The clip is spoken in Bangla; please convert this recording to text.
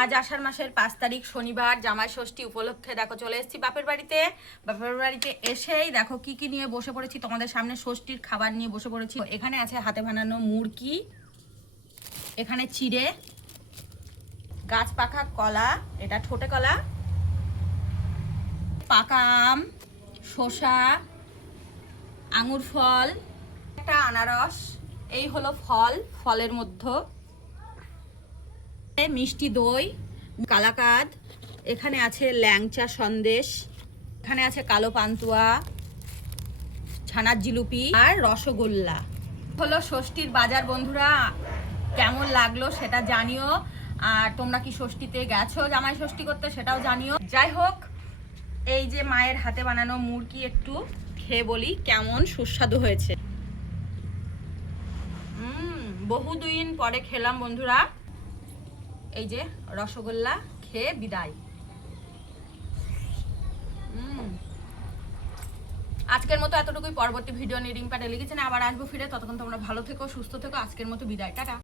আজ আষাঢ় মাসের 5 তারিখ শনিবার, জামাই ষষ্ঠী উপলক্ষে দেখো চলে এসেছি বাপের বাড়িতে। বাপের বাড়িতে এসেই দেখো কি কি নিয়ে বসে পড়েছি, তোমাদের সামনে ষষ্ঠীর খাবার নিয়ে বসে পড়েছি। এখানে আছে হাতে বানানো মুরগি, এখানে চিড়ে, গাছ পাকা কলা, এটা ঠোঁটে কলা, পাকা আম, শসা, আঙুর ফল, একটা আনারস, এই হলো ফল। ফলের মধ্যে মিষ্টি দই, কালাকাদ, এখানে আছে ল্যাংচা সন্দেশ, এখানে আছে কালো পান্তুয়া, ছানার জিলুপি আর রসগোল্লা। হলো ষষ্ঠীর বাজার বন্ধুরা, কেমন লাগলো সেটা জানিও। আর তোমরা কি ষষ্ঠীতে গেছো জামাই ষষ্ঠী করতে সেটাও জানিও। যাই হোক, এই যে মায়ের হাতে বানানো মুরগি একটু খেয়ে বলি কেমন সুস্বাদু হয়েছে। বহুদিন পরে খেলাম বন্ধুরা। এই যে রসগোল্লা খেয়ে বিদায়। আজকের মতো এতটুকুই। পরবর্তী ভিডিও নিয়ে রিম্পা ডেলি কিচেনে আবার আসবো ফিরে। ততক্ষণ তোমরা ভালো থেকো, সুস্থ থেকো। আজকের মতো বিদায়, টাটা।